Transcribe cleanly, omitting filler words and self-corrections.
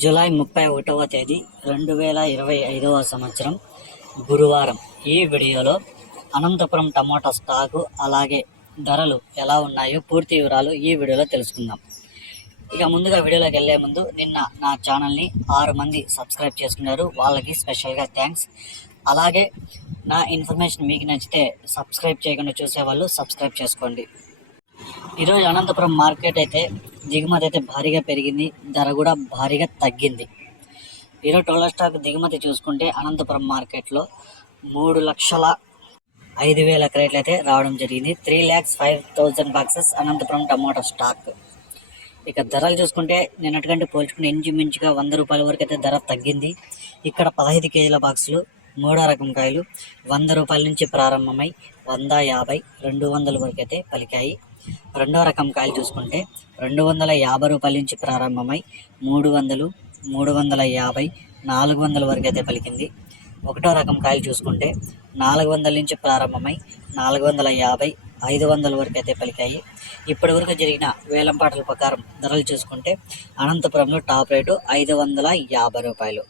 July 31వ తేదీ 2025వ సంవత్సరం గురువారం. ఈ వీడియోలో అనంతపురం టమోటా స్టాకు అలాగే ధరలు ఎలా ఉన్నాయో పూర్తి వివరాలు ఈ వీడియోలో తెలుసుకుందాం. ఇక ముందుగా వీడియోలోకి వెళ్ళే ముందు నిన్న నా ఛానల్ని 6 మంది సబ్స్క్రైబ్ చేసుకున్నారు, వాళ్ళకి స్పెషల్గా థ్యాంక్స్. అలాగే నా ఇన్ఫర్మేషన్ మీకు నచ్చితే సబ్స్క్రైబ్ చేయకుండా చూసేవాళ్ళు సబ్స్క్రైబ్ చేసుకోండి. ఈరోజు అనంతపురం మార్కెట్ అయితే దిగుమతి అయితే భారీగా పెరిగింది, ధర కూడా భారీగా తగ్గింది. ఈరోజు టోటల్ స్టాక్ దిగుమతి చూసుకుంటే అనంతపురం మార్కెట్లో 3,05,000 క్రేట్లు అయితే రావడం జరిగింది. 3,05,000 బాక్సెస్ అనంతపురం టమోటా స్టాక్. ఇక ధరలు చూసుకుంటే నిన్నటికంటే పోల్చుకుంటే ఇంచుమించుగా 100 రూపాయల వరకు అయితే ధర తగ్గింది. ఇక్కడ 15 కేజీల బాక్సులు మూడో రకం కాయలు 100 రూపాయల నుంచి ప్రారంభమై 150, 200 వరకు అయితే పలికాయి. రెండో రకం కాయలు చూసుకుంటే 250 రూపాయల నుంచి ప్రారంభమై 300, 350, 400 వరకు అయితే పలికింది. ఒకటో రకం కాయలు చూసుకుంటే 400 నుంచి ప్రారంభమై 450, 500 వరకు అయితే పలికాయి. ఇప్పటి వరకు జరిగిన వేలంపాటల ప్రకారం ధరలు చూసుకుంటే అనంతపురంలో టాప్ రేటు 550 రూపాయలు.